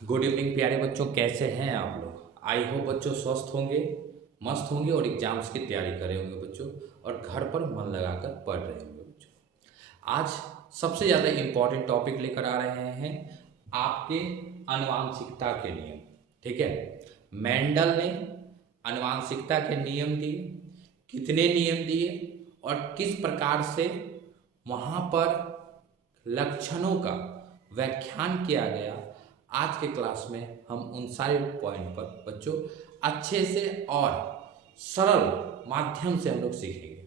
Good evening प्यारे बच्चों, कैसे हैं आप लोग। आई होप बच्चों स्वस्थ होंगे, मस्त होंगे और एग्जाम्स की तैयारी कर रहे होंगे बच्चों, और घर पर मन लगाकर पढ़ रहे होंगे बच्चों। आज सबसे ज़्यादा इम्पोर्टेंट टॉपिक लेकर आ रहे हैं आपके आनुवांशिकता के नियम। ठीक है, मेंडल ने आनुवांशिकता के नियम दिए, कितने नियम दिए और किस प्रकार से वहाँ पर लक्षणों का व्याख्यान किया गया। आज के क्लास में हम उन सारे पॉइंट पर बच्चों अच्छे से और सरल माध्यम से हम लोग सीखेंगे।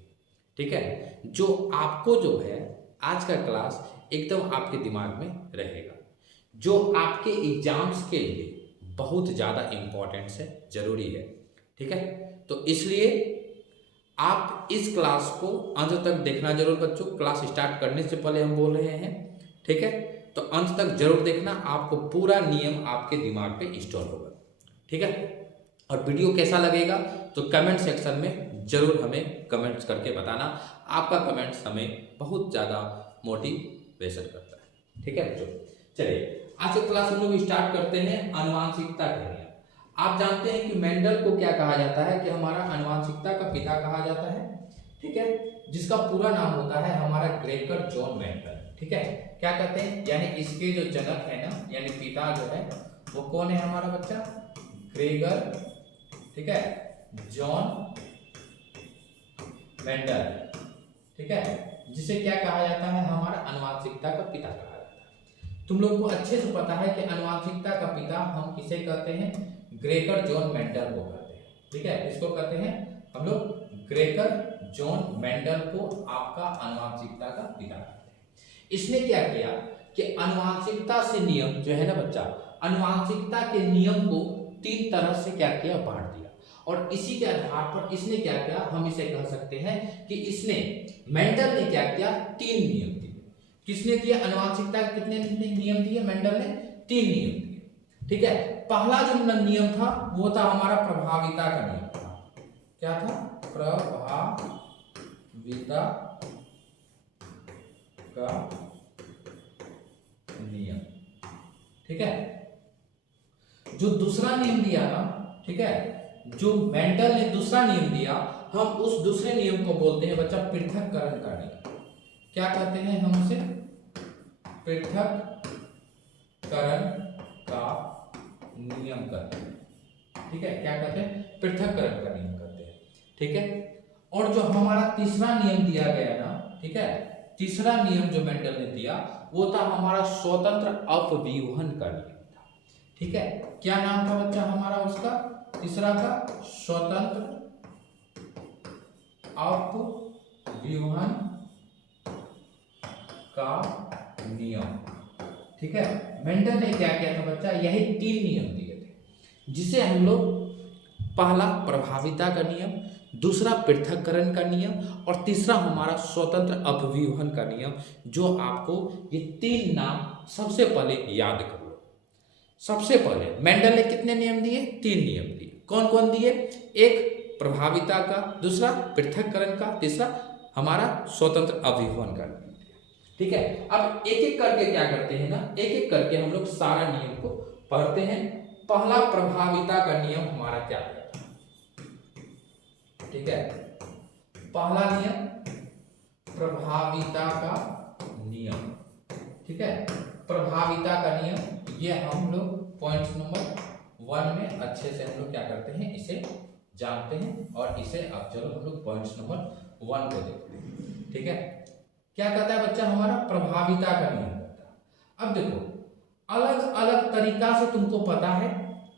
ठीक है, जो आपको जो है आज का क्लास एकदम आपके दिमाग में रहेगा, जो आपके एग्जाम्स के लिए बहुत ज़्यादा इम्पोर्टेंट है, ज़रूरी है। ठीक है, तो इसलिए आप इस क्लास को अंत तक देखना जरूर बच्चों। क्लास स्टार्ट करने से पहले हम बोल रहे हैं, ठीक है, तो अंत तक जरूर देखना, आपको पूरा नियम आपके दिमाग पे इंस्टॉल होगा। ठीक है, और वीडियो कैसा लगेगा तो कमेंट सेक्शन में जरूर हमें कमेंट्स करके बताना। आपका कमेंट्स हमें बहुत ज़्यादा मोटिवेशन करता है। ठीक है बच्चों, चलिए आज की क्लास हम लोग स्टार्ट करते हैं आनुवांशिकता के नियम। आप जानते हैं कि मेंडल को क्या कहा जाता है, कि हमारा आनुवांशिकता का पिता कहा जाता है। ठीक है, जिसका पूरा नाम होता है हमारा ग्रेगर जॉन मेंडल। ठीक है, क्या कहते हैं, यानी इसके जो जनक है ना, यानी पिता जो है वो कौन है हमारा बच्चा, ग्रेगर, ठीक है, जॉन मेंडल। ठीक है, जिसे क्या कहा जाता है, हमारा आनुवांशिकता का पिता कहा जाता है। तुम लोग को अच्छे से पता है कि आनुवांशिकता का पिता हम किसे कहते हैं, ग्रेगर जॉन मेंडल को कहते हैं। ठीक है, इसको कहते हैं हम लोग ग्रेगर जॉन मेंडल को आपका आनुवांशिकता का पिता कहते हैं। इसने क्या किया कि आनुवांशिकता से नियम जो है ना बच्चा, आनुवांशिकता के नियम को तीन तरह से क्या किया, बांट दिया। और इसी के आधार पर इसने क्या किया, हम इसे कह सकते हैं कि इसने, मेंडल ने क्या किया, तीन नियम दिए। किसने दिया, आनुवांशिकता के कितने नियम दिए, मेंडल ने तीन नियम दिए। ठीक है, पहला जो नियम था वो था हमारा प्रभाविता का नियम था। क्या था, प्रभाविता का नियम। ठीक है, जो दूसरा नियम दिया ना, ठीक है, जो मेंडल ने दूसरा नियम दिया, हम उस दूसरे नियम को बोलते हैं बच्चा पृथक्करण का नियम। क्या कहते हैं हम उसे, पृथक्करण का नियम कहते हैं। ठीक है, क्या कहते हैं, पृथक्करण का नियम कहते हैं। ठीक है, और जो हमारा तीसरा नियम दिया गया ना, ठीक है, तीसरा नियम जो मेंडल ने दिया वो था हमारा स्वतंत्र अपव्यूहन का नियम था। ठीक है, क्या नाम था बच्चा हमारा उसका, तीसरा का स्वतंत्र अपव्यूहन का नियम। ठीक है, मेंडल ने क्या किया था बच्चा, यही तीन नियम दिए थे, जिसे हम लोग पहला प्रभाविता का नियम, दूसरा पृथक्करण का नियम और तीसरा हमारा स्वतंत्र अपव्यूहन का नियम। जो आपको ये तीन नाम सबसे पहले याद कर लो। सबसे पहले मेंडल ने कितने नियम दिए, तीन नियम दिए। कौन कौन दिए, एक प्रभाविता का, दूसरा पृथक्करण का, तीसरा हमारा स्वतंत्र अपव्यूहन का नियम। ठीक है, अब एक एक करके क्या करते हैं ना, एक एक करके हम लोग सारा नियम को पढ़ते हैं। पहला प्रभाविता का नियम हमारा क्या है, ठीक है, पहला नियम प्रभाविता का नियम। ठीक है, प्रभाविता का नियम, ये हम लोग पॉइंट नंबर 1 में अच्छे से हम लोग क्या करते हैं, इसे जानते हैं। और इसे अब चलो हम लोग पॉइंट नंबर 1 को देखते हैं। ठीक है, क्या कहता है बच्चा, हमारा प्रभाविता का नियम कहता है। अब देखो, अलग अलग तरीका से तुमको पता है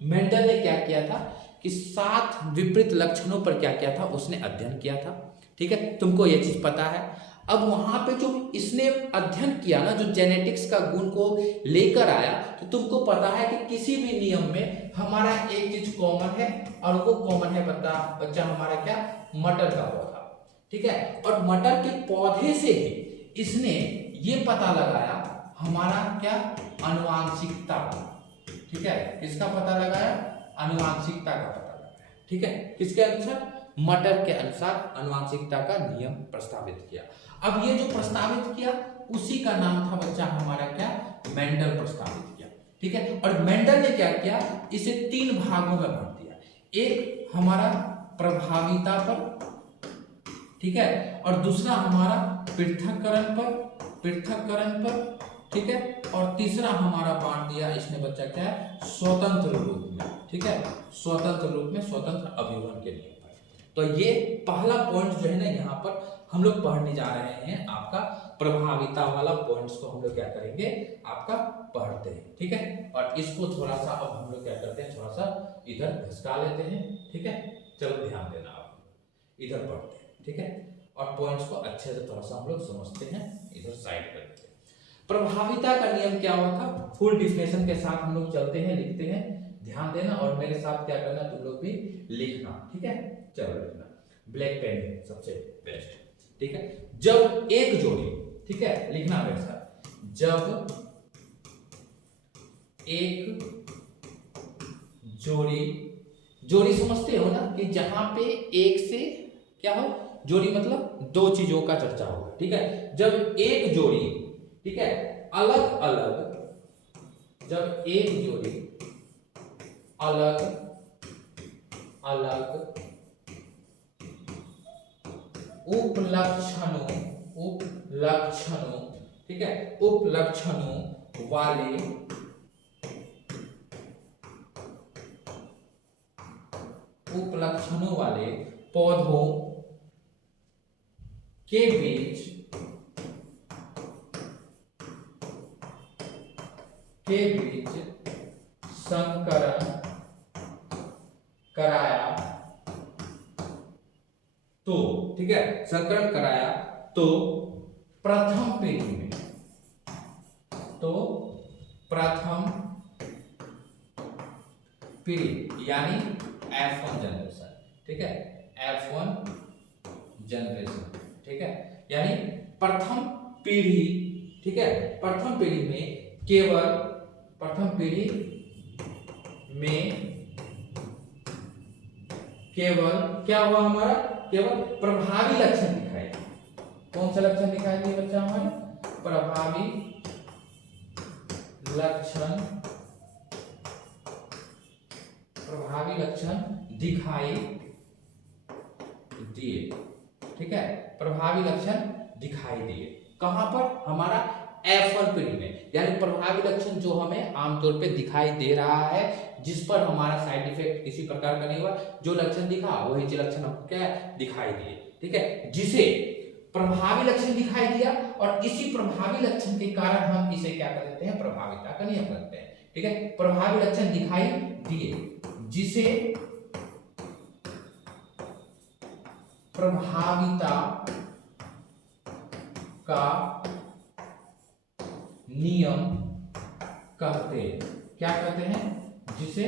मेंडल ने क्या किया था कि 7 विपरीत लक्षणों पर क्या किया था, उसने अध्ययन किया था। ठीक है, तुमको यह चीज पता है। अब वहां पे जो इसने अध्ययन किया ना, जो जेनेटिक्स का गुण को लेकर आया, तो तुमको पता है कि किसी भी नियम में हमारा एक चीज कॉमन है, और वो कॉमन है बच्चा हमारा क्या, मटर का पौधा। ठीक है, और मटर के पौधे से ही इसने ये पता लगाया हमारा क्या, आनुवांशिकता। ठीक है, किसका पता लगाया, आनुवांशिकता का पता लगाया। ठीक है, किसके अनुसार, मटर के अनुसार आनुवांशिकता का नियम प्रस्तावित किया। अब ये जो प्रस्तावित किया उसी का नाम था बच्चा हमारा क्या, मेंडल प्रस्तावित किया। ठीक है। और मेंडल ने क्या किया, इसे 3 भागों में बांट दिया। एक हमारा प्रभाविता पर, ठीक है, और दूसरा हमारा पृथक्करण पर, ठीक है, और तीसरा हमारा बांट दिया इसने बच्चा क्या है, स्वतंत्र रूप में, ठीक है, स्वतंत्र रूप में, स्वतंत्र अभिवन के नियम पर। तो ये पहला पॉइंट जो है ना यहाँ पर हम लोग पढ़ने जा रहे हैं, आपका प्रभाविता वाला पॉइंट्स को हम लोग क्या करेंगे, आपका पढ़ते हैं, ठीक है। और इसको थोड़ा सा अब हम लोग क्या करते हैं, थोड़ा सा इधर घसका लेते हैं, ठीक है। चलो ध्यान देना, आप इधर पढ़ते हैं, ठीक है, और पॉइंट्स को अच्छे से थोड़ा सा हम लोग समझते हैं, इधर साइड कर देते हैं। प्रभाविता का नियम क्या हुआ था, फुल डिफिनेशन के साथ हम लोग चलते हैं, लिखते हैं, ध्यान देना और मेरे साथ क्या करना, तुम लोग भी लिखना, ठीक है। चलो लिखना, ब्लैक पेन है सबसे बेस्ट, ठीक है। जब एक जोड़ी, ठीक है, लिखना मेरे साथ, जब एक जोड़ी समझते हो ना कि जहां पे एक से क्या हो, जोड़ी मतलब 2 चीजों का चर्चा होगा, ठीक है। जब एक जोड़ी, ठीक है, अलग अलग उपलक्षणों, ठीक है, उपलक्षणों वाले पौधों के बीच संकरण कराया तो, ठीक है, संकरण कराया तो प्रथम पीढ़ी में, यानी F1 जनरेशन, ठीक है, F1 जनरेशन, ठीक है, यानी प्रथम पीढ़ी, ठीक है, प्रथम पीढ़ी में केवल क्या हुआ हमारा, केवल प्रभावी लक्षण दिखाई। कौन सा लक्षण दिखाई दिए बच्चा, हमारे प्रभावी लक्षण दिखाई दिए, ठीक है, प्रभावी लक्षण दिखाई दिए। कहां पर, हमारा F1 पीढ़ी में, यानी प्रभावी लक्षण जो हमें आमतौर पे दिखाई दे रहा है, जिस पर हमारा साइड इफेक्ट किसी प्रकार का नहीं हुआ, जो लक्षण दिखा वही लक्षण हमको क्या दिखाई दिए, ठीक है, जिसे प्रभावी लक्षण दिखाई दिया और इसी प्रभावी लक्षण के कारण हम इसे क्या कर देते हैं, प्रभाविता का नियम करते हैं, ठीक है। प्रभावी लक्षण दिखाई दिए जिसे प्रभाविता का नियम कहते हैं। क्या कहते हैं, जिसे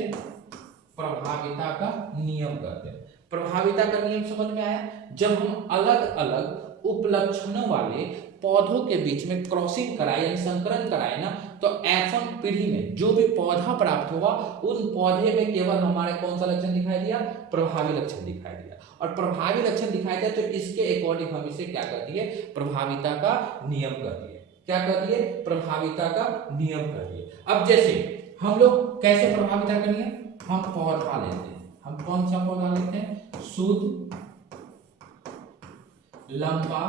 प्रभाविता का नियम कहते हैं। प्रभाविता का नियम समझ में आया, जब हम अलग अलग उपलक्षणों वाले पौधों के बीच में क्रॉसिंग कराए यानी संकरण कराए ना, तो F1 पीढ़ी में जो भी पौधा प्राप्त हुआ उन पौधे में केवल हमारे कौन सा लक्षण दिखाई दिया, प्रभावी लक्षण दिखाई दिया। और प्रभावी लक्षण दिखाई दिया तो इसके अकॉर्डिंग हम इसे क्या कर दिए, प्रभाविता का नियम कर दिए। क्या कर दिए, प्रभाविता का नियम कर दिए। अब जैसे हम लोग कैसे प्रभाविता का नियम, हम पौधा लेते हैं, हम कौन सा पौधा लेते हैं, शुद्ध लंबा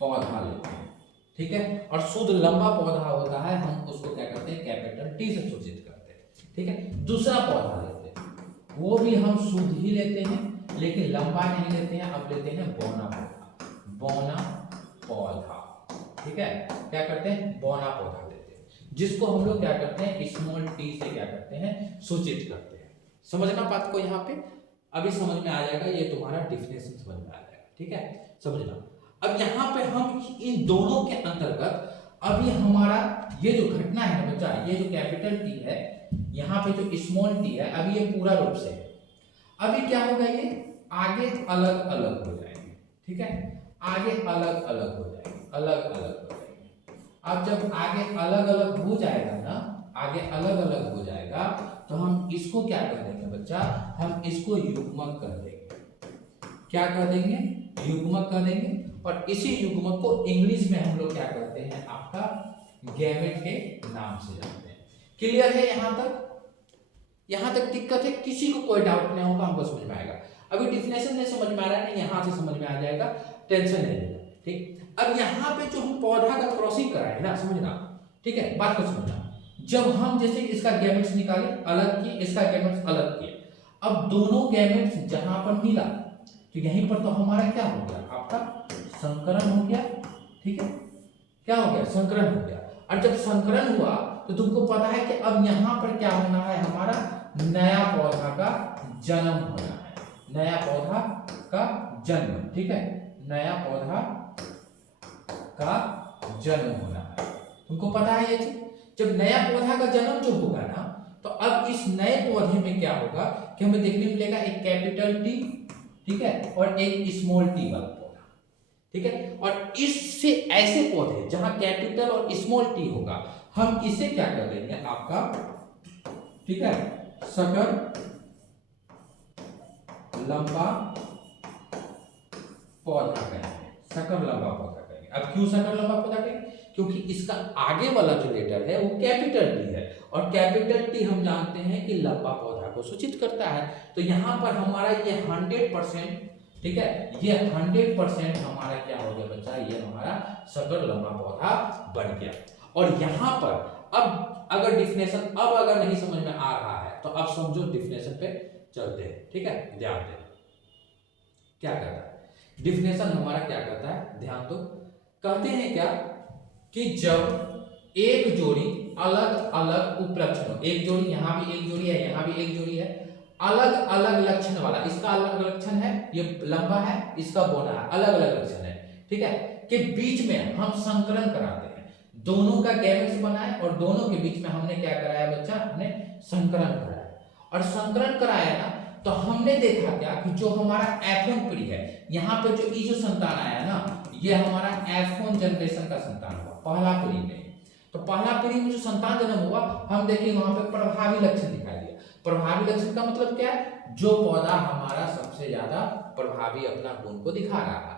पौधा लेते हैं, ठीक है। और शुद्ध लंबा पौधा होता है, हम उसको क्या करते हैं, कैपिटल T से सूचित करते हैं, ठीक है। दूसरा पौधा लेते हैं, वो भी हम शुद्ध ही लेते हैं, लेकिन लंबा नहीं लेते हैं, अब लेते हैं बौना पौधा, ठीक है। क्या करते हैं, बौना पौधा लेते हैं, जिसको हम लोग क्या करते हैं, स्मॉल t से क्या करते हैं, सूचित करते हैं। समझना बात को, यहाँ पे अभी समझ में आ जाएगा, ये तुम्हारा डिफिनेशन समझ में आ जाएगा, ठीक है, समझना। अब यहाँ पे हम इन दोनों के अंतर्गत अभी हमारा ये जो घटना है ना बच्चा, ये जो कैपिटल T है, यहाँ पे जो स्मॉल t है, अभी ये पूरा रूप से है। अभी क्या होगा, ये आगे अलग अलग हो जाएंगे, ठीक है, आगे अलग अलग हो जाएंगे, अलग अलग हो जाएंगे। अब जब आगे अलग अलग हो जाएगा ना, आगे अलग अलग हो जाएगा, तो हम इसको क्या कर देंगे बच्चा, हम इसको युग्मक कर देंगे। क्या कर देंगे, युग्मक कर देंगे। और इसी युग्मक को इंग्लिश में हम लोग क्या करते हैं, आपका गैमेट के नाम से जानते हैं। क्लियर है यहाँ तक? यहाँ तक दिक्कत है? किसी को कोई डाउट नहीं होगा, हमको समझ में आएगा। अभी डिफिनेशन नहीं समझ में आ रहा है ना, यहाँ से समझ में आ जाएगा, टेंशन नहीं लेना। ठीक, अब यहाँ पे जो हम पौधा का क्रॉसिंग कराए ना, समझना, ठीक है, बात को समझना। जब हम जैसे इसका गैमेट्स निकाले, अलग किए, इसका गैमेट्स अलग किए, अब दोनों गैमेट्स जहां पर मिला तो यहीं पर तो हमारा क्या हो गया, आपका संकरण हो गया। ठीक है, क्या हो गया, संकरण हो गया। और जब संकरण हुआ तो तुमको पता है कि अब यहां पर क्या होना है, हमारा नया पौधा का जन्म होना है, नया पौधा का जन्म। ठीक है, नया पौधा का जन्म होना है, तुमको पता है ये चीज। जब नया पौधा का जन्म जो होगा ना, तो अब इस नए पौधे में क्या होगा कि हमें देखने मिलेगा एक कैपिटल टी, ठीक है, और एक स्मॉल टी वाला पौधा। ठीक है, और इससे ऐसे पौधे जहां कैपिटल और स्मॉल टी होगा, हम इसे क्या कर देंगे आपका, ठीक है, सकर लंबा पौधा कहेंगे, सकर लंबा पौधा कहेंगे। अब क्यों सकर लंबा पौधा कहेंगे, क्योंकि इसका आगे वाला जो लेटर है वो कैपिटल टी है, और कैपिटल टी हम जानते हैं कि लंबा पौधा को सूचित करता है। तो यहाँ पर हमारा ये 100%, ठीक है, ये 100% हमारा क्या हो गया बच्चा, ये हमारा सकर लंबा पौधा बन गया। और यहाँ पर अब अगर डिफिनेशन अब अगर नहीं समझ में आ रहा है तो अब समझो डिफिनेशन पे चलते हैं। ठीक है, ध्यान देना क्या कहता है डिफिनेशन, हमारा क्या कहता है, ध्यान दो। कहते हैं क्या कि जब एक जोड़ी अलग अलग उपलक्षणों, एक जोड़ी, यहाँ भी एक जोड़ी है, यहाँ भी एक जोड़ी है, अलग अलग लक्षण वाला, इसका अलग लक्षण है, ये लंबा है, इसका बोना है, अलग अलग लक्षण है, ठीक है, के बीच में हम संकरण कराते हैं, दोनों का गैमेट्स बनाए और दोनों के बीच में हमने क्या कराया बच्चा, हमने संकरण कराया। और संकरण कराया ना, तो हमने देखा क्या कि जो हमारा F1 पीढ़ी है, यहाँ पे जो ये जो संतान आया ना, ये हमारा F1 जनरेशन का संतान हुआ, पहला पीढ़ी में। तो पहला पीढ़ी में जो संतान जन्म हुआ, हम देखेंगे वहां पे प्रभावी लक्षण दिखाई दिया। प्रभावी लक्षण का मतलब क्या है, जो पौधा हमारा सबसे ज्यादा प्रभावी अपना गुण को दिखा रहा है।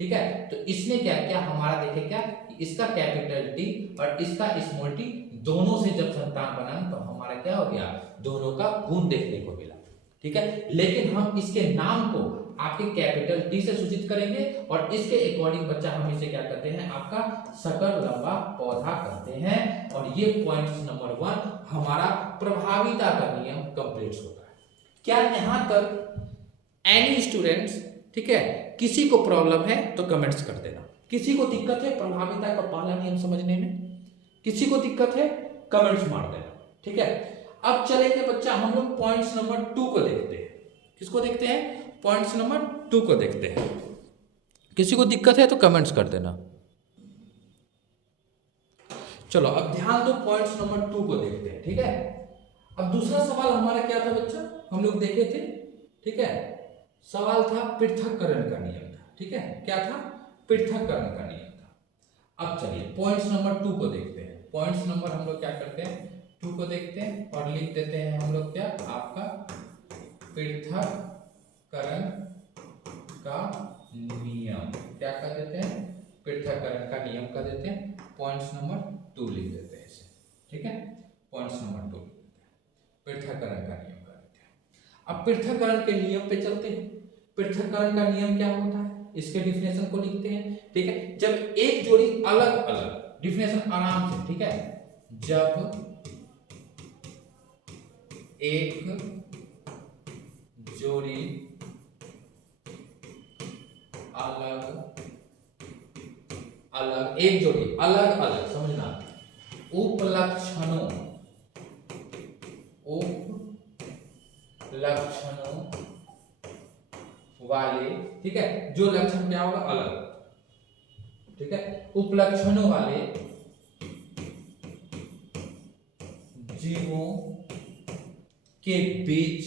ठीक है, तो इसने क्या किया, हमारा देखे क्या, इसका कैपिटल टी और इसका स्मॉल टी दोनों से जब संतान बना तो हमारा क्या हो गया, दोनों का गुण देखने को मिला। ठीक है, लेकिन हम इसके नाम को आपके कैपिटल टी से सूचित करेंगे और इसके अकॉर्डिंग बच्चा हम इसे क्या करते हैं, आपका सकर लंबा पौधा करते हैं। और ये पॉइंट नंबर 1 हमारा प्रभाविता का नियम कंप्लीट होता है। क्या यहां तक एनी स्टूडेंट्स, ठीक है, किसी को प्रॉब्लम है तो कमेंट्स कर देना, किसी को दिक्कत है प्रभाविता का पहला नियम समझने में, किसी को दिक्कत है कमेंट्स मार देना। ठीक है, अब चलेंगे बच्चा हम लोग पॉइंट्स नंबर 2 को देखते हैं। किसको देखते हैं, पॉइंट्स नंबर 2 को देखते हैं। किसी को दिक्कत है तो कमेंट्स कर देना। चलो अब ध्यान दो, पॉइंट्स नंबर 2 को देखते हैं। ठीक है, अब दूसरा सवाल हमारा क्या था बच्चा, हम लोग देखे थे। ठीक है, सवाल था पृथक्करण का नियम था। ठीक है, क्या था, पृथक्करण का नियम था। अब चलिए पॉइंट्स नंबर 2 को देखते हैं। पॉइंट्स नंबर हम लोग क्या करते हैं, 2 को देखते हैं और लिख देते हैं हम लोग क्या, आपका पृथक्करण का नियम, क्या कर देते हैं, पृथक्करण का नियम कर देते हैं। पॉइंट्स नंबर 2 लिख देते हैं इसे। ठीक है, पॉइंट्स नंबर 2 लिख देते हैं, पृथक्करण का नियम कर देते हैं। अब पृथक्करण के नियम पे चलते हैं। पृथक्करण का नियम क्या होता है, इसके डिफिनेशन को लिखते हैं। ठीक है, जब एक जोड़ी अलग अलग, डिफिनेशन आराम से, ठीक है, जब एक जोड़ी अलग अलग, एक जोड़ी अलग अलग, समझना, उपलक्षणों वाले, ठीक है, जो लक्षण क्या होगा, अलग, ठीक है, उपलक्षणों वाले जीवों के बीच,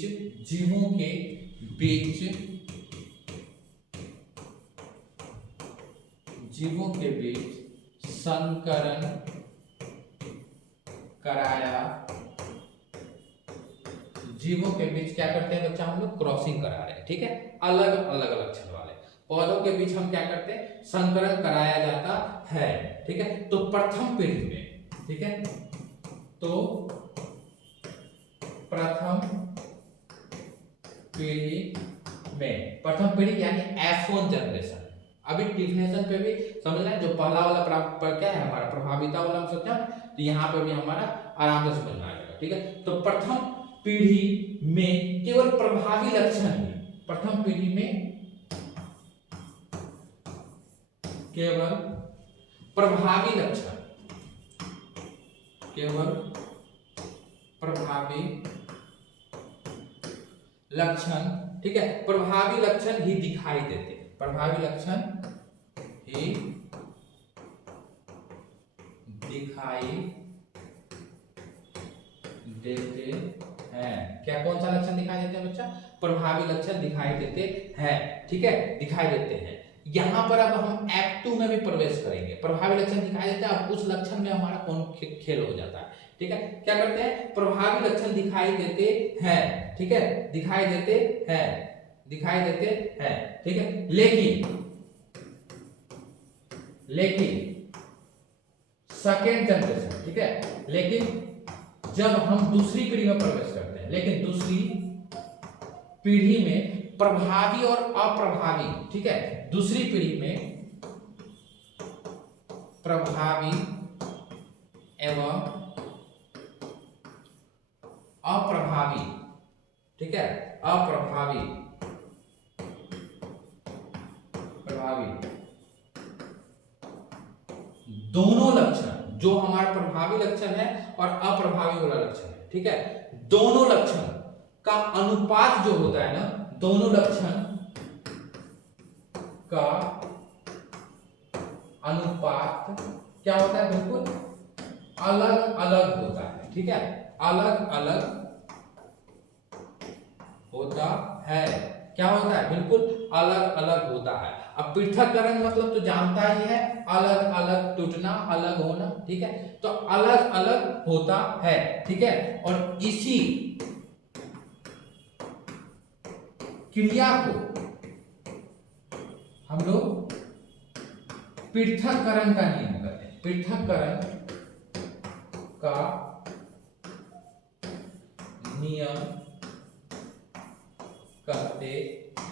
जीवों के बीच, जीवों के बीच संकरण कराया, जीवों के बीच क्या करते हैं बच्चा, हम लोग क्रॉसिंग करा रहे हैं। ठीक है, अलग अलग लक्षण वाले पौधों के बीच हम क्या करते हैं, संकरण कराया जाता है। ठीक है, तो प्रथम पीढ़ी में, ठीक है, तो प्रथम पीढ़ी में, प्रथम पीढ़ी यानी F1 जनरेशन। अभी डिफिनेशन पे भी समझना है, जो पहला वाला पर क्या है हमारा प्रभाविता वाला हम समझा, तो यहाँ पे भी हमारा आराम से समझ में आ जाएगा। ठीक है, तो प्रथम पीढ़ी में केवल प्रभावी लक्षण ही, प्रथम पीढ़ी में केवल प्रभावी लक्षण, केवल प्रभावी लक्षण, ठीक है, प्रभावी लक्षण ही दिखाई देते, प्रभावी लक्षण ही दिखाई देते हैं। क्या कौन सा लक्षण दिखाई देते हैं बच्चा? प्रभावी लक्षण दिखाई देते हैं। ठीक है, दिखाई देते हैं। यहां पर अब हम F2 में भी प्रवेश करेंगे। प्रभावी लक्षण दिखाई देता है, अब उस लक्षण में हमारा कौन खेल हो जाता है। ठीक है, क्या करते हैं? प्रभावी लक्षण दिखाई देते हैं। ठीक है, दिखाई देते हैं, दिखाई देते हैं। ठीक है, लेकिन सेकेंड जनरेशन, ठीक है, लेकिन जब हम दूसरी पीढ़ी में प्रवेश करते हैं, लेकिन दूसरी पीढ़ी में प्रभावी और अप्रभावी, ठीक है, दूसरी पीढ़ी में प्रभावी एवं अप्रभावी, ठीक है, अप्रभावी प्रभावी दोनों लक्षण, जो हमारा प्रभावी लक्षण है और अप्रभावी वाला लक्षण है, ठीक है, दोनों लक्षण का अनुपात जो होता है ना, दोनों लक्षण का अनुपात क्या होता है? बिल्कुल अलग अलग होता है। ठीक है, अलग अलग होता है। क्या होता है? बिल्कुल अलग अलग होता है। अब पृथक्करण मतलब तो जानता ही है, अलग अलग टूटना, अलग होना। ठीक है, तो अलग अलग होता है। ठीक है, और इसी क्रिया को हम लोग पृथक्करण का नियम कहते हैं। पृथक्करण का नियम कहते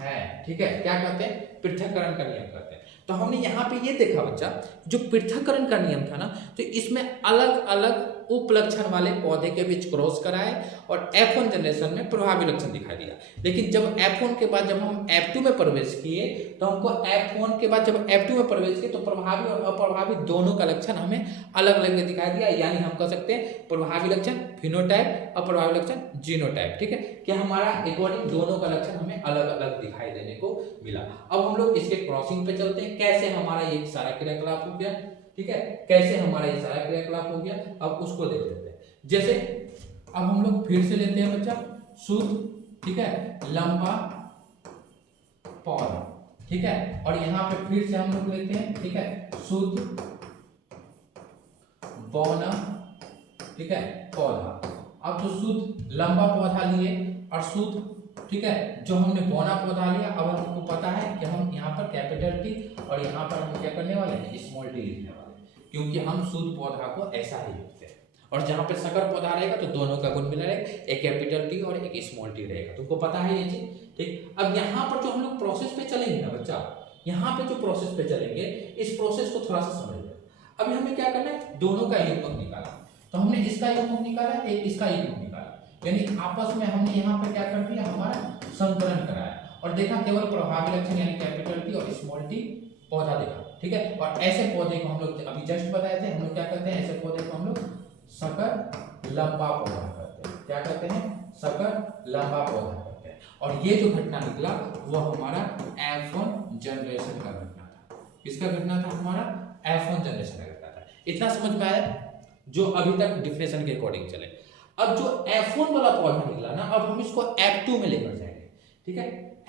हैं। ठीक है, क्या कहते हैं? पृथक्करण का नियम कहते हैं। तो हमने यहाँ पे ये देखा बच्चा, जो पृथक्करण का नियम था ना, तो इसमें अलग अलग उपलक्षण वाले पौधे के बीच क्रॉस कराए और F1 जनरेशन में प्रभावी लक्षण दिखाई दिया। लेकिन जब F1 के बाद जब हम F2 में प्रवेश किए, तो हमको F1 के बाद जब F2 में प्रवेश किए, तो प्रभावी और अप्रभावी दोनों का लक्षण हमें अलग अलग दिखाई दिया। यानी हम कह सकते हैं प्रभावी लक्षण फिनोटाइप, अप्रभावी लक्षण जीनोटाइप। ठीक है, कि हमारा अकॉर्डिंग दोनों का लक्षण हमें अलग अलग दिखाई देने को मिला। अब हम लोग इसके क्रॉसिंग पे चलते हैं, कैसे हमारा ये सारा क्रियाकलाप हो गया। ठीक है, कैसे हमारा ये सारा क्रियाकलाप हो गया, अब उसको देख लेते हैं। जैसे अब हम लोग फिर से लेते हैं बच्चा शुद्ध, ठीक है, लंबा पौधा। ठीक है, और यहाँ पे फिर से हम लोग लेते हैं, ठीक है, शुद्ध बौना, ठीक है, पौधा। अब जो शुद्ध लंबा पौधा लिए और शुद्ध, ठीक है, जो हमने बौना पौधा लिया, अब हमको पता है कि हम यहाँ पर कैपिटल टी और यहाँ पर हम क्या करने वाले हैं? स्मॉल टी लिखने वाले हैं, क्योंकि हम शुद्ध पौधा को ऐसा ही लिखते हैं। और जहाँ पे संकर पौधा रहेगा तो दोनों का गुण मिला रहेगा, एक कैपिटल टी और एक स्मॉल टी रहेगा। तुमको पता है ये चीज। ठीक, अब यहाँ पर जो हम लोग प्रोसेस पे चलेंगे ना बच्चा, यहाँ पे जो प्रोसेस पे चलेंगे, इस प्रोसेस को थोड़ा सा समझ लें। अभी हमें क्या करना है? दोनों का युग्मक निकाला, तो हमने इसका युग्मक निकाला, एक इसका युग्मक निकाला, यानी आपस में हमने यहाँ पर क्या कर दिया? हमारा संकलन कराया और देखा केवल प्रभावी लक्षण यानी कैपिटल टी और स्मॉल टी पौधा देखा। ठीक है, और ऐसे पौधे को हम लोग अभी जस्ट बताए थे, हम लोग क्या करते हैं? ऐसे पौधे को हम लोग सकर लंबा पौधा करते हैं। क्या करते हैं? सकर लंबा पौधा करते हैं। और ये जो घटना निकला वो हमारा F1 जनरेशन का घटना था। किसका घटना था? हमारा F1 जनरेशन का घटना था। इतना समझ में आया जो अभी तक डिफिनेशन के अकॉर्डिंग चले। अब जो F1 वाला पौधा निकला ना, अब हम इसको F2 में लेकर जाएंगे। ठीक है,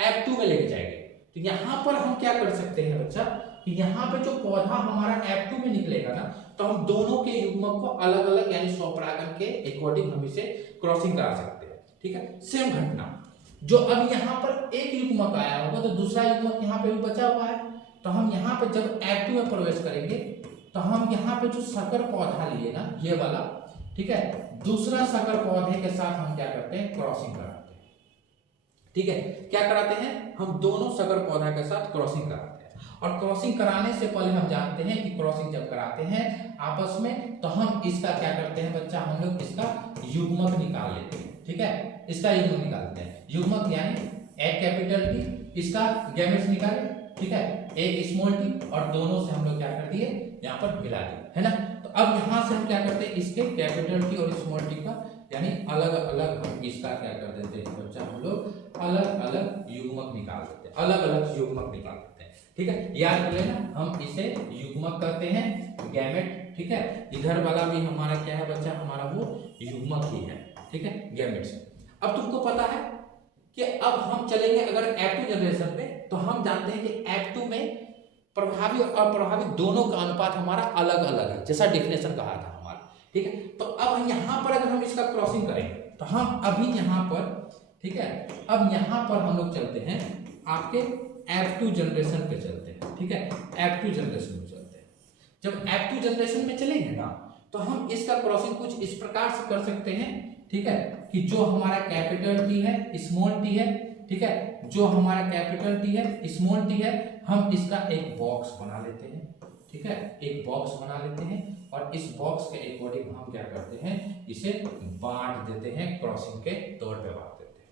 F2 में लेकर जाएंगे। तो यहाँ पर हम क्या कर सकते हैं बच्चा, कि यहाँ पे जो पौधा हमारा F2 में निकलेगा ना, तो हम दोनों के युग्मक को अलग अलग यानी स्वपरागण के अकॉर्डिंग हम इसे क्रॉसिंग करा सकते हैं। ठीक है, सेम घटना, जो अब यहाँ पर एक युग्मक आया होगा तो दूसरा युग्मक यहाँ पे भी बचा हुआ है, तो हम यहाँ पे जब F2 में प्रवेश करेंगे, तो हम यहाँ पे जो सकर पौधा लिए ना, ये वाला, ठीक है। दूसरा सकर पौधे के साथ हम क्या करते हैं, क्रॉसिंग कराते हैं। ठीक है, क्या कराते हैं, हम दोनों सकर पौधा के साथ क्रॉसिंग कराते हैं। और क्रॉसिंग कराने से पहले हम जानते हैं कि क्रॉसिंग जब कराते हैं आपस में, तो हम इसका क्या करते हैं बच्चा, हम लोग इसका युग्मक निकाल लेते हैं। ठीक है, इसका युग्मक निकालते हैं। युग्मक यानी एक कैपिटल टी, इसका गैमेट्स निकाले, ठीक है, एक स्मॉल टी, और दोनों से हम लोग क्या कर दिए, यहाँ पर मिला दिए, है ना। तो अब यहाँ से हम क्या करते हैं, इसके कैपिटल टी और स्मॉल टी का यानी अलग अलग हम इसका क्या कर देते हैं बच्चा, हम लोग अलग अलग युग्मक निकाल देते हैं, अलग अलग युग्मक निकाल देते हैं। ठीक है, याद कर लेना, हम इसे युग्मक कहते हैं, गैमेट। ठीक है, इधर वाला भी हमारा क्या है बच्चा, हमारा वो युग्मक ही है। ठीक है, गैमेट से। अब तुमको पता है कि अब हम चलेंगे अगर F2 जनरेशन पे, तो हम जानते हैं कि F2 में प्रभावी और अप्रभावी दोनों का अनुपात हमारा अलग अलग है, जैसा डेफिनेशन कहा था हमारा। ठीक है, तो अब यहाँ पर अगर हम इसका क्रॉसिंग करेंगे तो हम अभी यहाँ पर, ठीक है, अब यहाँ पर हम लोग चलते हैं आपके F2 जनरेशन पे चलते हैं। ठीक है, F2 जनरेशन में चलते हैं। जब F2 जनरेशन में चलेंगे ना, तो हम इसका क्रॉसिंग कुछ इस प्रकार से कर सकते हैं। ठीक है, कि जो हमारा कैपिटल टी है, स्मॉल टी है, ठीक है, जो हमारा कैपिटल टी है, स्मॉल टी है, हम इसका एक बॉक्स बना लेते हैं। ठीक है, एक बॉक्स बना लेते हैं, और इस बॉक्स के अकॉर्डिंग हम क्या करते हैं, इसे बांट देते हैं, क्रॉसिंग के तौर पे बांट देते हैं।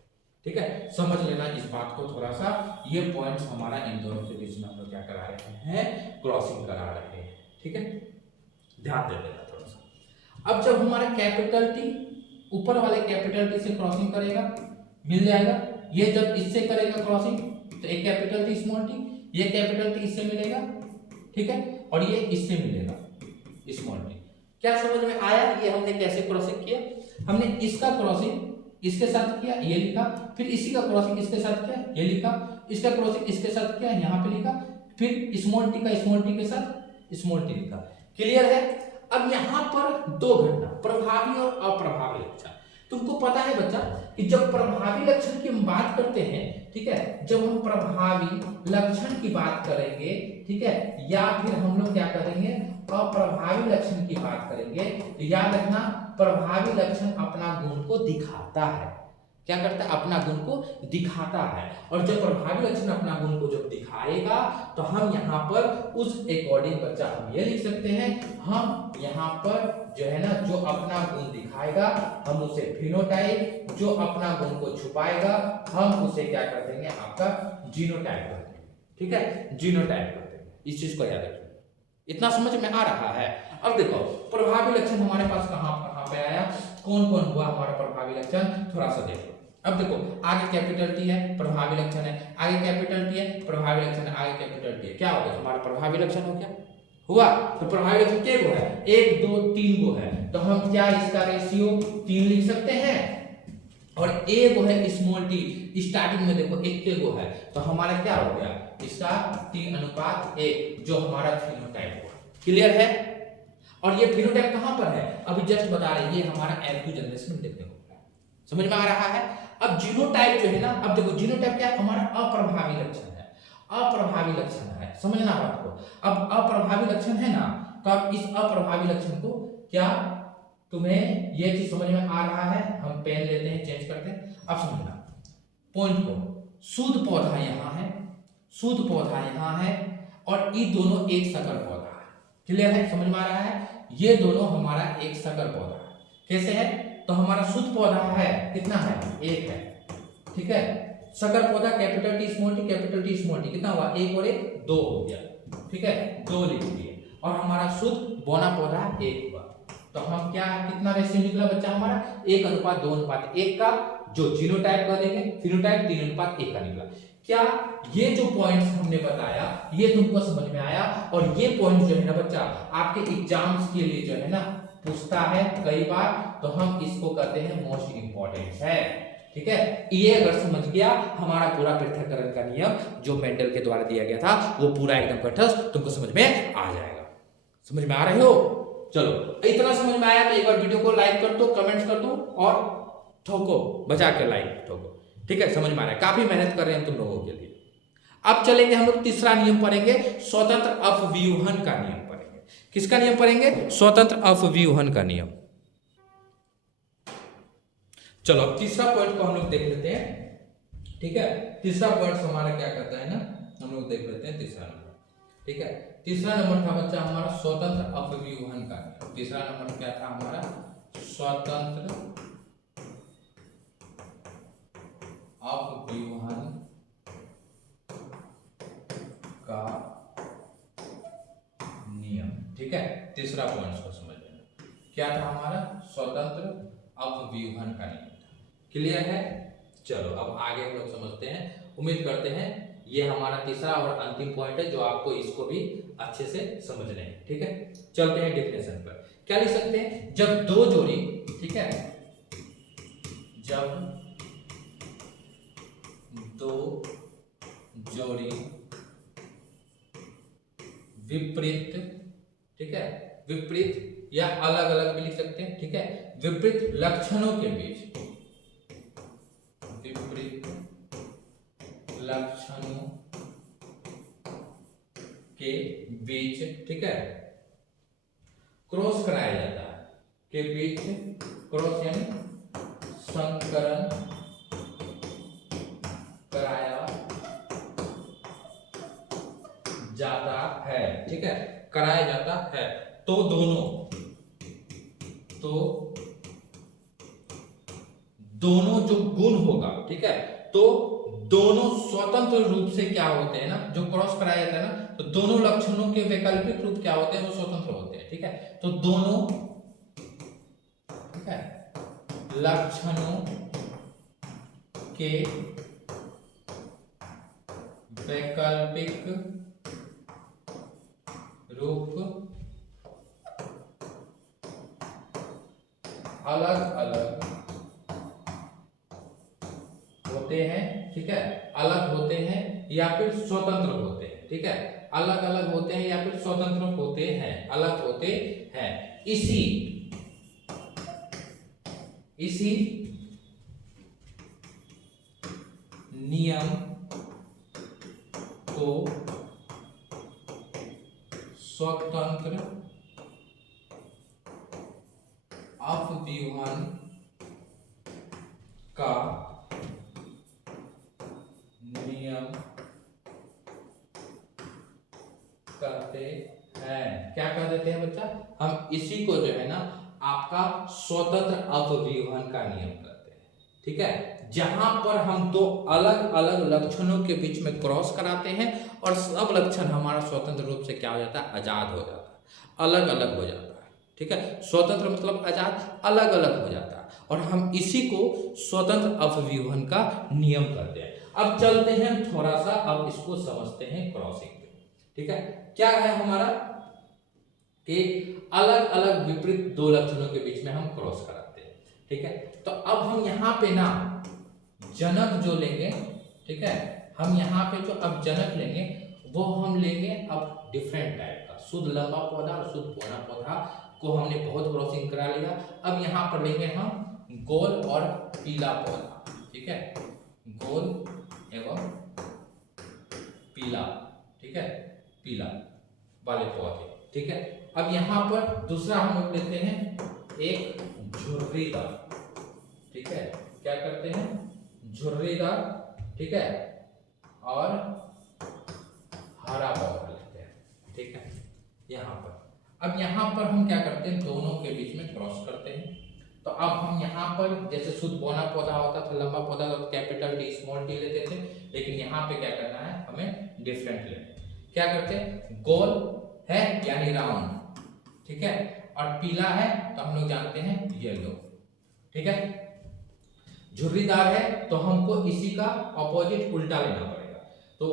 ठीक है, समझ लेना इस बात को थोड़ा सा, ये पॉइंट्स हमारा इन दोनों के बीच में हम लोग क्या करा रहे हैं, क्रॉसिंग करा रहे हैं। ठीक है, ध्यान दे देना थोड़ा सा। अब जब हमारा कैपिटल टी ऊपर वाले कैपिटल टी से क्रॉसिंग करेगा, मिल जाएगा। ये जब इससे करेगा क्रॉसिंग, तो एक कैपिटल टी स्मॉल टी, ये कैपिटल टी इससे मिलेगा, ठीक है, और ये इससे मिलेगा स्मॉल टी। क्या समझ में आया ये हमने कैसे क्रॉसिंग किया? हमने इसका क्रॉसिंग इसके साथ किया, ये लिखा, फिर इसी का क्रॉसिंग इसके साथ किया, ये लिखा, इसका क्रॉसिंग इसके साथ किया, यहाँ पे लिखा, फिर स्मॉल टी का स्मॉल टी के साथ स्मॉल टी लिखा। क्लियर है? अब यहाँ पर दो घटना, प्रभावी और अप्रभावी लक्षण। तुमको पता है बच्चा कि जब प्रभावी लक्षण की हम बात करते हैं, ठीक है, जब हम प्रभावी लक्षण की बात करेंगे, ठीक है, या फिर हम लोग क्या करेंगे, अप्रभावी लक्षण की बात करेंगे, तो याद रखना प्रभावी लक्षण अपना गुण को दिखाता है। क्या करता है? अपना गुण को दिखाता है। और जब प्रभावी लक्षण अपना गुण को जब दिखाएगा, तो हम यहाँ पर उस अकॉर्डिंग बच्चा हम ये लिख सकते हैं, हम यहाँ पर जो है ना, जो अपना गुण दिखाएगा हम उसे फिनोटाइप, जो अपना गुण को छुपाएगा हम उसे क्या कर देंगे, आपका जीनोटाइप कर देंगे। ठीक है, जीनोटाइप कर देंगे। इस चीज को याद रखिए। इतना समझ में आ रहा है? अब देखो प्रभावी लक्षण हमारे पास कहाँ कहाँ पे आया, कौन कौन हुआ हमारा प्रभावी लक्षण, थोड़ा सा देखो। अब देखो आगे कैपिटल टी है, प्रभावी लक्षण है, आगे कैपिटल टी है, प्रभावी लक्षण है, आगे कैपिटल टी है, क्या हो गया, हमारा प्रभावी लक्षण हो गया, हुआ। तो प्रभावी लक्षण क्या है, 1 2 3 गो है, तो हम क्या इसका रेशियो 3 लिख सकते हैं। और ए गो है स्मॉल टी, स्टार्टिंग में देखो 1 गो है, तो हमारा क्या हो गया, इसका 3:1, जो हमारा फिनोटाइप हुआ। क्लियर है? और ये फिनोटाइप कहां पर है, अभी जस्ट बता रहे हैं, ये हमारा F2 जनरेशन में देखने को मिला है। समझ में आ रहा है? अब जीनोटाइप जो है ना, अब देखो जीनोटाइप क्या है, हमारा अप्रभावी लक्षण है, अप्रभावी लक्षण है, समझना बात को। अब अप्रभावी लक्षण है ना, तो अब इस अप्रभावी लक्षण को क्या तुम्हें ये चीज समझ में आ रहा है, हम पेन लेते हैं, चेंज करते हैं। अब समझना पॉइंट को, शुद्ध पौधा यहाँ है, शुद्ध पौधा यहाँ है, और ये दोनों एक सकर पौधा है। क्लियर है? समझ में आ रहा है? ये दोनों हमारा एक सकर पौधा है। कैसे है? तो हमारा शुद्ध पौधा है कितना है, 1 है, ठीक है। सकर पौधा capital T small T, capital T small T, कितना हुआ, 1 और 1 2 हो गया, ठीक है, 2 लिख दिए। और हमारा शुद्ध बौना पौधा 1 हुआ, तो हम क्या, कितना रेशियो निकला बच्चा हमारा, 1:2:1 का, जो जीनोटाइप का देंगे, फिनोटाइप 3:1 का निकला। क्या ये जो पॉइंट्स हमने बताया ये तुमको समझ में आया? और ये पॉइंट जो है ना बच्चा आपके एग्जाम्स के लिए जो है ना पूछता है कई बार, तो हम इसको कहते हैं मोस्ट इंपॉर्टेंट है। ठीक है, ये अगर समझ गया, हमारा पूरा पृथक्करण का नियम जो मेंडल के द्वारा दिया गया था वो पूरा एकदम कठोर तुमको समझ में आ जाएगा। समझ में आ रहे हो? चलो, इतना समझ में आया तो एक बार वीडियो को लाइक कर दो, कमेंट्स कर दो, और ठोको, बचा कर लाइक ठोको। ठीक है, समझ में आ रहा है? काफी मेहनत कर रहे हैं तुम लोगों के लिए। अब चलेंगे हम लोग तीसरा नियम पढ़ेंगे, स्वतंत्र अपव्यूहन का नियम पढ़ेंगे। किसका नियम पढ़ेंगे? स्वतंत्र अपव्यूहन का नियम। चलो अब तीसरा पॉइंट को हम लोग देख लेते हैं। ठीक है, तीसरा पॉइंट हमारा क्या कहता है ना, हम लोग देख लेते हैं तीसरा नंबर। ठीक है, तीसरा नंबर था बच्चा हमारा स्वतंत्र अपव्यूहन का नियम। तीसरा नंबर क्या था हमारा, स्वतंत्र अपव्यूहन का नियम। ठीक है, तीसरा पॉइंट को समझ लेना, क्या था हमारा, स्वतंत्र अपव्यूहन का नियम। क्लियर है? चलो अब आगे हम लोग समझते हैं। उम्मीद करते हैं ये हमारा तीसरा और अंतिम पॉइंट है जो आपको इसको भी अच्छे से समझने हैं। ठीक है, चलते हैं डेफिनेशन पर। क्या लिख सकते हैं, जब दो जोड़ी, ठीक है, जब दो जोड़ी विपरीत, ठीक है, विपरीत या अलग अलग भी लिख सकते हैं। ठीक है, विपरीत लक्षणों के बीच, विपरीत लक्षणों के बीच, ठीक है, क्रॉस कराया जाता है, के बीच क्रॉस यानी संकरण कराया जाता है। ठीक है, कराया जाता है तो दोनों जो गुण होगा, ठीक है, तो दोनों स्वतंत्र रूप से क्या होते हैं ना, जो क्रॉस कराया जाता है ना, तो दोनों लक्षणों के वैकल्पिक रूप क्या होते हैं, वो स्वतंत्र होते हैं। ठीक है, तो दोनों, ठीक है, लक्षणों के वैकल्पिक रूप अलग अलग होते हैं। ठीक है, अलग होते हैं या फिर स्वतंत्र होते हैं। ठीक है, अलग अलग होते हैं या फिर स्वतंत्र होते हैं, अलग होते हैं। इसी नियम को स्वतंत्र अपव्यूहन का नियम कहते हैं। क्या कह देते हैं बच्चा, हम इसी को जो है ना आपका स्वतंत्र अपव्यूहन का नियम कहते हैं। ठीक है, जहां पर हम दो अलग अलग लक्षणों के बीच में क्रॉस कराते हैं और सब लक्षण हमारा स्वतंत्र रूप से क्या हो जाता है, आजाद हो जाता है, अलग अलग हो जाता है। ठीक है, स्वतंत्र मतलब आजाद, अलग अलग हो जाता है, और हम इसी को स्वतंत्र अपव्यूहन का नियम कहते हैं। अब चलते हैं थोड़ा सा, अब इसको समझते हैं क्रॉसिंग। ठीक है, क्या है हमारा कि अलग अलग विपरीत दो लक्षणों के बीच में हम क्रॉस कराते हैं। ठीक है, तो अब हम यहाँ पे ना जनक जो लेंगे, ठीक है, हम यहाँ पे जो अब जनक लेंगे वो हम लेंगे अब डिफरेंट टाइप का। शुद्ध लंबा पौधा और शुद्ध बौना पौधा को हमने बहुत क्रॉसिंग करा लिया। अब यहाँ पर लेंगे हम गोल और पीला पौधा। ठीक है, गोल एवं पीला, ठीक है, पीला वाले पौधे। ठीक है, अब यहाँ पर दूसरा हम लोग लेते हैं एक झुर्रीदार। ठीक है, क्या करते हैं, झुर्रीदार, ठीक है, और हरा पौधा लेते हैं। ठीक है, यहाँ पर अब यहाँ पर हम क्या करते हैं, दोनों के बीच में क्रॉस करते हैं। तो अब हम यहाँ पर जैसे शुद्ध बौना पौधा होता था, लंबा पौधा तो कैपिटल डी स्मॉल टी लेते थे, लेकिन यहाँ पे क्या करना है, हमें डिफरेंट लेना है। क्या करते हैं, गोल है यानी राउंड, ठीक है, और पीला है तो हम लोग जानते हैं येलो। ठीक है, झुर्रीदार है तो हमको इसी का ऑपोजिट उल्टा लेना पड़ेगा। तो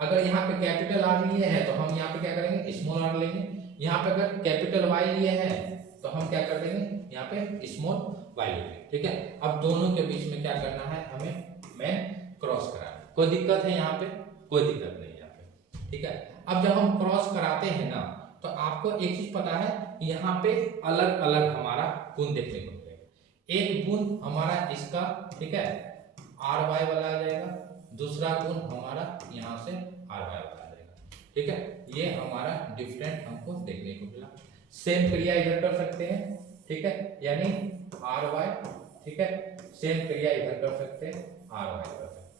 अगर यहाँ पे कैपिटल आर लिए हैं तो हम यहाँ पे क्या करेंगे, स्मॉल आर लेंगे। यहाँ पे अगर कैपिटल वाई लिए हैं तो हम क्या कर देंगे, यहाँ पे स्मॉल वाई लेंगे। ठीक है, अब दोनों के बीच में क्या करना है, हमें मैं क्रॉस कराना है। कोई दिक्कत है यहाँ पे, कोई दिक्कत नहीं यहाँ पे। ठीक है, अब जब हम क्रॉस कराते हैं ना तो आपको एक चीज पता है, यहाँ पे अलग अलग हमारा गुण देखने को मिलेगा। एक गुण हमारा इसका, ठीक है, आर वाई वाला आ जाएगा, दूसरा गुण हमारा यहाँ से आर वाई वाला आ जाएगा। ठीक है, ये हमारा डिफरेंट हमको देखने को मिला। सेम क्रिया इधर कर सकते हैं। ठीक है, यानी आर वाई ठीक है, सेम क्रिया इधर कर सकते हैं, आर वाई कर सकते हैं,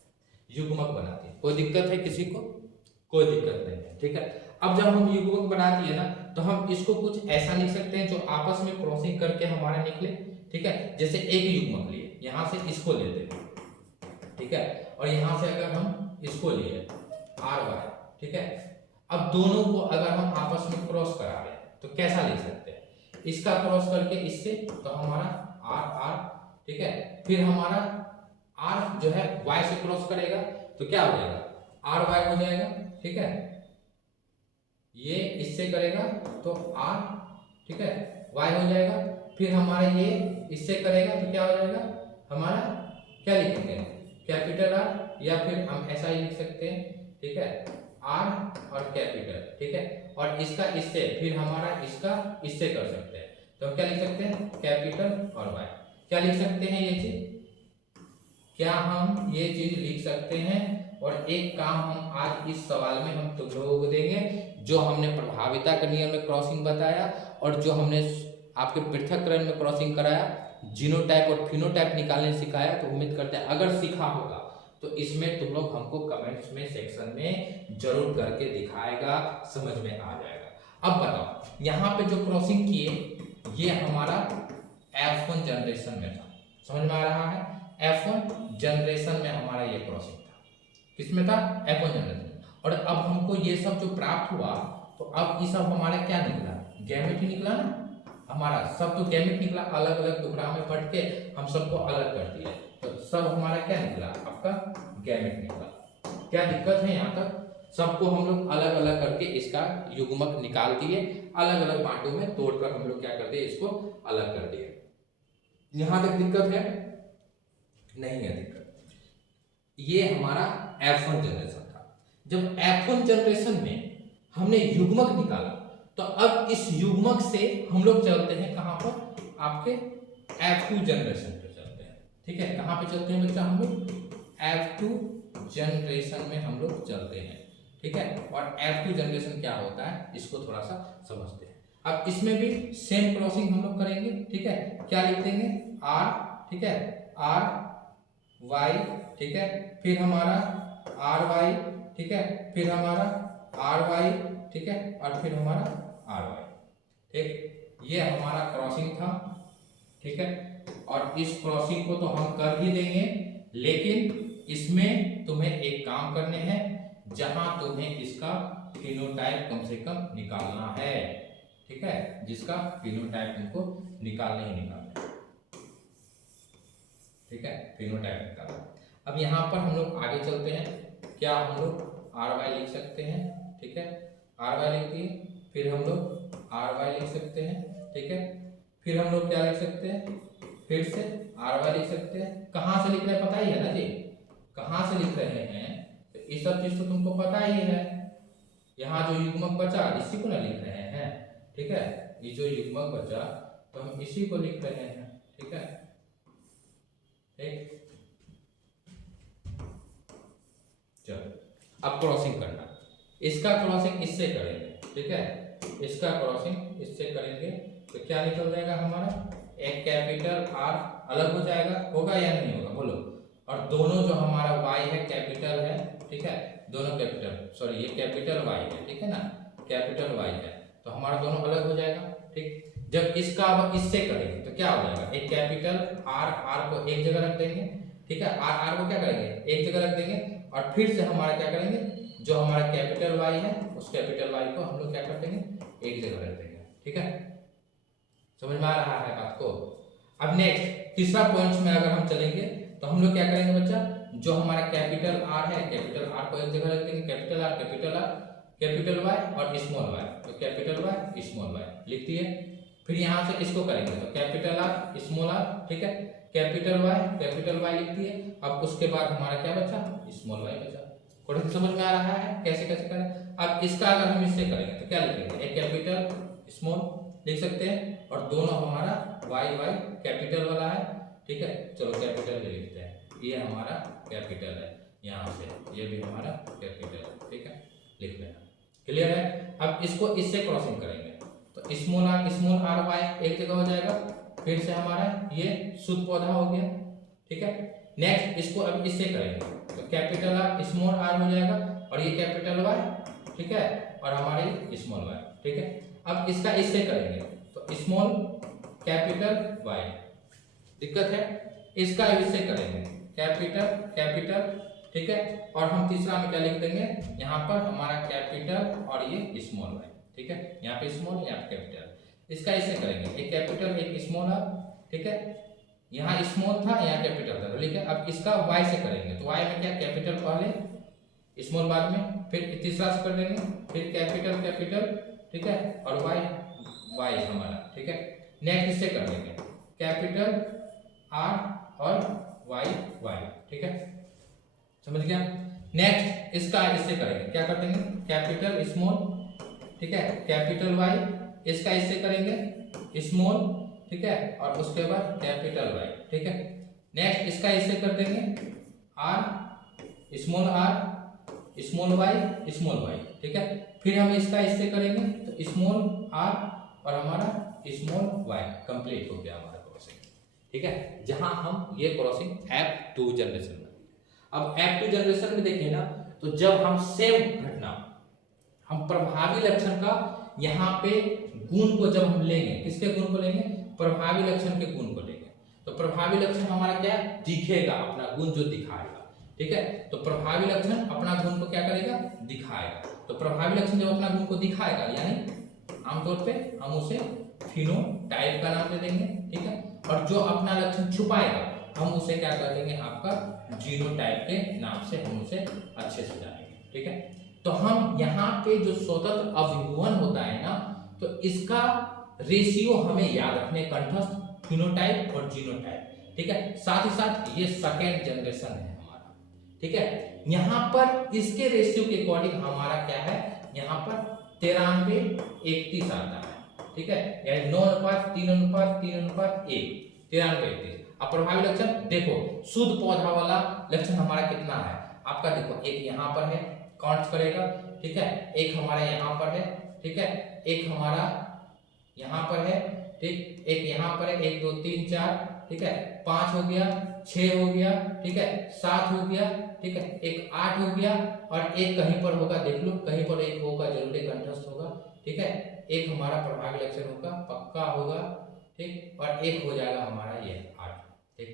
युग्मक बनाती है। कोई दिक्कत है किसी को? कोई दिक्कत नहीं है, ठीक है। अब जब हम युग्मक बना दिए ना, तो हम इसको कुछ ऐसा लिख सकते हैं जो आपस में क्रॉसिंग करके हमारे निकले, ठीक है। जैसे एक युग्मक लिए, यहाँ से इसको लेते हैं, ठीक है, और यहाँ से अगर हम इसको लिए आर वाई, ठीक है। अब दोनों को अगर हम आपस में क्रॉस करा रहे हैं तो कैसा लिख सकते हैं? इसका क्रॉस करके इससे, तो हमारा आर आर, ठीक है, फिर हमारा आर जो है वाई से क्रॉस करेगा तो क्या हो जाएगा? आर वाई हो जाएगा, ठीक है। ये इससे करेगा तो आर, ठीक है, वाई हो जाएगा। फिर हमारा ये इससे करेगा तो क्या हो जाएगा? हमारा क्या लिखेंगे? कैपिटल आर, या फिर हम ऐसा ही लिख सकते हैं, ठीक है, आर और कैपिटल, ठीक है। और इसका इससे, फिर हमारा इसका इससे कर सकते हैं, तो हम क्या लिख सकते हैं? कैपिटल और वाई। क्या लिख सकते हैं ये चीज? क्या हम ये चीज लिख सकते हैं? और एक काम हम आज इस सवाल में हम तुम लोगों को देंगे, जो हमने प्रभाविता के नियम में क्रॉसिंग बताया और जो हमने आपके पृथक्करण में क्रॉसिंग कराया, जीनोटाइप और फिनोटाइप निकालने सिखाया। तो उम्मीद करते हैं अगर सीखा होगा तो इसमें तुम लोग हमको कमेंट्स में, सेक्शन में जरूर करके दिखाएगा, समझ में आ जाएगा। अब बताओ, यहाँ पे जो क्रॉसिंग किए ये हमारा F1 जनरेशन में था, समझ में आ रहा है? F1 जनरेशन में हमारा ये क्रॉसिंग था, किसमें था? F1 generation. और अब हमको ये सब जो प्राप्त हुआ, तो अब ये सब हमारा क्या निकला? गैमेट ही निकला ना, हमारा सब तो गैमेट निकला, अलग अलग टुकड़ा में पढ़ के हम सबको अलग कर दिए, तो सब हमारा क्या निकला? आपका गैमेट निकला। क्या दिक्कत है यहाँ तक? सबको हम लोग अलग अलग करके इसका युग्मक निकाल दिए, अलग अलग बांटों में तोड़कर हम लोग क्या कर दिए? इसको अलग कर दिए। यहाँ तक दिक्कत है? नहीं है दिक्कत। ये हमारा F1 जनरेशन था। जब F1 जनरेशन में हमने युग्मक निकाला, तो अब इस युग्मक से हम लोग चलते हैं कहाँ पर? आपके F2 जनरेशन पे चलते हैं, ठीक है। कहाँ पे चलते हैं बच्चा? हम लोग F2 जनरेशन में हम लोग चलते हैं, ठीक है। और F2 जनरेशन क्या होता है इसको थोड़ा सा समझते हैं। अब इसमें भी सेम क्रॉसिंग हम लोग करेंगे, ठीक है। क्या लिख देंगे? R, ठीक है, R Y, ठीक है, फिर हमारा R Y, ठीक है, फिर हमारा R Y, ठीक है, और फिर हमारा R Y, ठीक। ये हमारा क्रॉसिंग था, ठीक है। और इस क्रॉसिंग को तो हम कर ही देंगे, लेकिन इसमें तुम्हें एक काम करने हैं, जहां तुम्हें इसका फिनोटाइप कम से कम निकालना है, ठीक है, जिसका फिनोटाइप तुमको निकालना ही निकालना है, ठीक है, फिनोटाइप निकालना। अब यहाँ पर हम लोग आगे चलते हैं। क्या हम लोग आर वाई लिख सकते हैं, ठीक है, आर वाई लिख दिए, फिर हम लोग आर वाई लिख सकते हैं, ठीक है, फिर हम लोग क्या लिख सकते हैं? फिर से आर वाई लिख सकते हैं। कहाँ से लिख रहे हैं पता ही है ना जी? कहाँ से लिख रहे हैं? तो ये सब चीज तो तुमको पता ही है। यहाँ जो युग्मक बचा इसी को ना लिख रहे हैं, ठीक है, ये जो युग्मक बचा तो हम इसी को लिख रहे हैं, ठीक है, ठीक। चलो अब क्रॉसिंग करना, इसका क्रॉसिंग इससे करेंगे, ठीक है, इसका क्रॉसिंग इससे करेंगे तो क्या निकल जाएगा हमारा? एक कैपिटल आर अलग हो जाएगा, होगा या नहीं होगा बोलो? और दोनों जो हमारा वाई है कैपिटल है, ठीक है, दोनों कैपिटल, सॉरी ये कैपिटल वाई है, ठीक है ना, कैपिटल वाई है, तो हमारा दोनों अलग हो जाएगा, ठीक। जब इसका अब इससे करेंगे तो क्या हो जाएगा? एक कैपिटल आर, आर को एक जगह रख देंगे, ठीक है, आर आर को क्या करेंगे? एक जगह रख देंगे, और फिर से हमारा क्या करेंगे? जो हमारा कैपिटल वाई है उस कैपिटल वाई को हम लोग क्या कर देंगे? एक जगह रख देंगे, ठीक है। समझ में आ रहा है बात को? अब नेक्स्ट तीसरा पॉइंट में अगर हम चलेंगे तो हम लोग क्या करेंगे बच्चा? जो हमारा कैपिटल आर है, कैपिटल आर को एक जगह रख देंगे, capital R, capital R, capital Y और स्मॉल वाई, तो कैपिटल वाई स्मॉल वाई लिख दिए। फिर यहाँ से इसको करेंगे तो कैपिटल आर स्मॉल आर, ठीक है, कैपिटल वाई लिख दिए। अब उसके बाद हमारा क्या बचा? स्मॉल वाई बचा। थोड़ा सा समझ में आ रहा है कैसे कैसे करें? अब इसका अगर हम इससे करेंगे तो क्या लिखेंगे? एक कैपिटल स्मॉल लिख सकते हैं, और दोनों हमारा वाई वाई कैपिटल वाला है, ठीक है, चलो कैपिटल ले लिखते हैं, ये हमारा कैपिटल है, यहाँ से ये भी हमारा कैपिटल है, ठीक है, लिख लेना, क्लियर है। अब इसको इससे क्रॉसिंग करेंगे तो स्मॉल आर वाई एक जगह हो जाएगा, फिर से हमारा ये शुद्ध पौधा हो गया। ठीक है, नेक्स्ट इसको अब इससे करेंगे तो कैपिटल आर स्मॉल आर हो जाएगा और ये कैपिटल वाई। ठीक है, और हमारी स्मॉल वाई। ठीक है, अब इसका इससे करेंगे तो स्मॉल कैपिटल वाई, दिक्कत है। इसका इससे करेंगे कैपिटल कैपिटल। ठीक है, और हम तीसरा में क्या लिख देंगे, यहाँ पर हमारा कैपिटल और ये स्मॉल वाई। ठीक है, यहाँ पे स्मॉल यहाँ पे कैपिटल। इसका इससे करेंगे एक कैपिटल एक स्मॉल आर। ठीक है, यहाँ स्मॉल था यहाँ कैपिटल था, ठीक है। अब इसका वाई से करेंगे तो वाई में क्या कैपिटल पहले स्मॉल बाद में, फिर तीसरा से कर देंगे, फिर कैपिटल कैपिटल। ठीक है, और वाई वाई हमारा। ठीक है, नेक्स्ट इससे कर देंगे कैपिटल आर और वाई वाई। ठीक है, समझ गया। नेक्स्ट इसका इससे करेंगे, क्या कर देंगे कैपिटल स्मॉल। ठीक है, कैपिटल वाई। इसका इससे करेंगे स्मॉल। ठीक है, और उसके बाद कैपिटल वाई। ठीक है, नेक्स्ट इसका इससे कर देंगे R small R small Y small Y. ठीक है, फिर हम इसका इससे करेंगे तो स्मॉल आर और हमारा स्मॉल वाई। कंप्लीट हो गया हमारा क्रॉसिंग। ठीक है, जहां हम ये क्रॉसिंग F2 जनरेशन में। अब F2 जनरेशन में देखिए ना, तो जब हम सेम घटना हम प्रभावी लक्षण का यहाँ पे गुण को जब हम लेंगे, किसके गुण को लेंगे, प्रभावी लक्षण के गुण को लेंगे, तो प्रभावी लक्षण हमारा क्या दिखेगा, अपना गुण जो दिखाएगा। ठीक है, तो प्रभावी लक्षण अपना गुण को क्या करेगा, दिखाएगा। तो प्रभावी लक्षण जब अपना गुण को दिखाएगा, यानी आमतौर पे हम उसे फिनोटाइप का नाम दे देंगे। ठीक है, और जो अपना लक्षण छुपाएगा हम उसे क्या कर देंगे, आपका जीनोटाइप के नाम से हम उसे अच्छे से जानेंगे। ठीक है, तो हम यहाँ पे जो स्वतंत्र अभिभवन होता है ना, तो इसका रेशियो हमें याद रखने, कंठस्थ फिनोटाइप और जीनोटाइप। ठीक है, साथ ही साथ ये सेकेंड जनरेशन है हमारा। ठीक है, यहाँ पर इसके रेशियो के अकॉर्डिंग हमारा क्या है, यहाँ पर 93:31 आता है। ठीक है, यानी 9:3:3:1 93:31। अब प्रभावी लक्षण देखो, शुद्ध पौधा वाला लक्षण हमारा कितना है आपका, देखो एक यहाँ पर है, काउंट करेगा। ठीक है, एक हमारा यहाँ पर है। ठीक है, एक हमारा यहाँ पर है। ठीक, एक यहाँ पर है, 1 2 3 4। ठीक है, 5 हो गया, 6 हो गया। ठीक है, 7 हो गया। ठीक है, एक 8 हो गया, और एक कहीं पर होगा, देख लो कहीं पर एक होगा, जरूरी कंठस्थ होगा। ठीक है, एक हमारा प्रभावी लक्षण होगा, पक्का होगा। ठीक, और एक हो जाएगा हमारा ये 8। ठीक,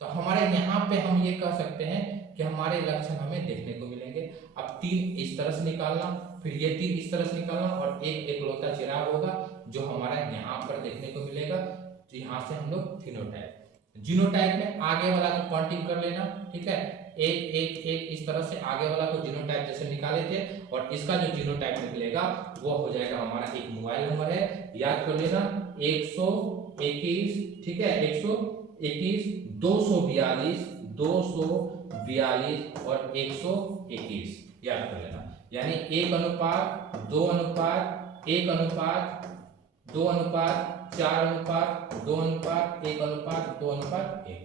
तो हमारे यहाँ पे हम ये कह सकते हैं कि हमारे लक्षण हमें देखने को मिलेंगे। अब 3 इस तरह से निकालना, फिर ये 3 इस तरह से निकालना, और एक एकलौता चिराग होगा जो हमारा यहाँ पर देखने को मिलेगा। तो यहाँ से हम लोग फिनोटाइप, जीनोटाइप में आगे वाला को काउंटिंग कर लेना। ठीक है, 1 1 1 इस तरह से आगे वाला को जीनोटाइप जैसे निकाले थे, और इसका जो जीनोटाइप निकलेगा वो हो जाएगा हमारा एक मोबाइल नंबर है, याद कर लेना 121। ठीक है, 121 242 242 और 121 याद कर लेना, यानी 1:1:2:1:4:4:2:1:2:1:1।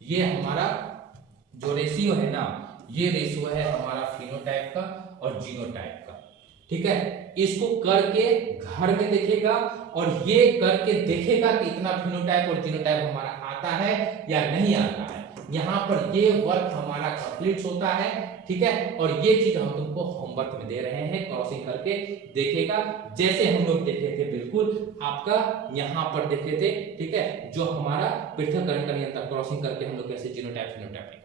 ये हमारा जो रेशियो है ना, ये रेशियो है हमारा फिनोटाइप का और जीनोटाइप का। ठीक है, इसको करके घर में देखेगा और ये करके देखेगा कि इतना फिनोटाइप और जीनोटाइप हमारा आता है या नहीं आता है। यहाँ पर ये वर्क हमारा कंप्लीट होता है। ठीक है, और ये चीज हम तुमको होमवर्क में दे रहे हैं, क्रॉसिंग करके देखेगा जैसे हम लोग देखे थे, बिल्कुल आपका यहाँ पर देखे थे। ठीक है, जो हमारा पृथक्करण का नियंत्रण क्रॉसिंग करके हम लोग कैसे जीनोटाइप फिनोटाइप निकालते थे।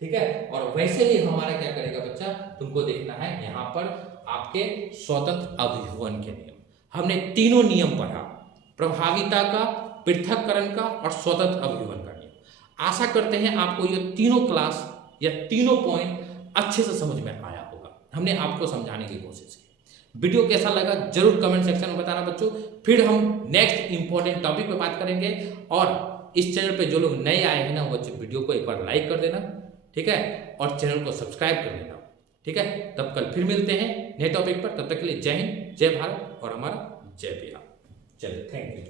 ठीक है, और वैसे ही हमारा क्या करेगा बच्चा, तुमको देखना है यहाँ पर आपके स्वतंत्र अभिभवन के नियम। हमने तीनों नियम पढ़ा, प्रभाविता का, पृथक्करण का और स्वतंत्र अभिभवन का नियम। आशा करते हैं आपको ये तीनों क्लास या तीनों पॉइंट अच्छे से समझ में आया होगा। हमने आपको समझाने की कोशिश की। वीडियो कैसा लगा जरूर कमेंट सेक्शन में बताना बच्चों। फिर हम नेक्स्ट इंपॉर्टेंट टॉपिक पे बात करेंगे, और इस चैनल पे जो लोग नए आए हैं ना, वो वीडियो को एक बार लाइक कर देना। ठीक है, और चैनल को सब्सक्राइब कर लेना। ठीक है, तब कल फिर मिलते हैं नए टॉपिक पर। तब तक के लिए जय हिंद, जय भारत और हमारा जय बिहार। चलिए, थैंक यू।